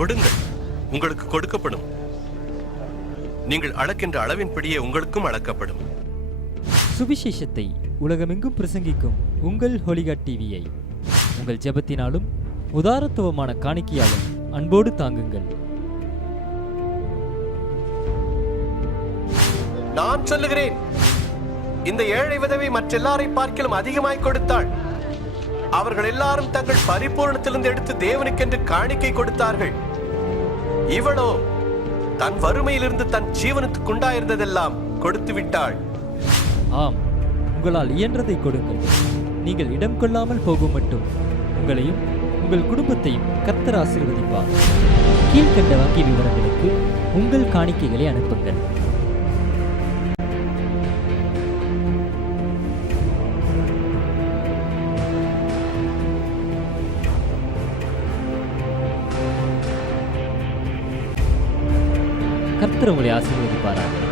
கொடுங்கள், உங்களுக்கு கொடுக்கப்படும். நீங்கள் அளக்கின்ற அளவின்படியே உங்களுக்கும் அளக்கப்படும். சுவிசேஷத்தை உலகமெங்கும் பிரசங்கிக்கும் உங்கள் ஹோலிகாட் டிவியை உங்கள் ஜெபத்தினாலும் உதாரத்துவமான காணிக்கையாலும் அன்போடு தாங்குங்கள். நான் சொல்லுகிறேன், இந்த ஏழை விதவை மற்றெல்லாரை பார்க்கிலும் அதிகமாய் கொடுத்தாள். அவர்கள் எல்லாரும் தங்கள் பரிபூரணத்திலிருந்து எடுத்து தேவனுக்கென்று காணிக்கை கொடுத்தார்கள். இவளோ தன் வறுமையிலிருந்து தன் ஜீவனத்துக்கு உண்டாயிருந்ததெல்லாம் கொடுத்து விட்டாள். ஆம், உங்களால் இயன்றதை கொடுங்கள். நீங்கள் இடம் கொள்ளாமல் போகும் மட்டும் உங்களையும் உங்கள் குடும்பத்தையும் கர்த்தர் ஆசீர்வதிப்பார். கீழ்கண்ட வங்கி விவரங்களுக்கு உங்கள் காணிக்கைகளை அனுப்புங்கள். கர்த்தர் உங்களை ஆசீர்வதிப்பாராக.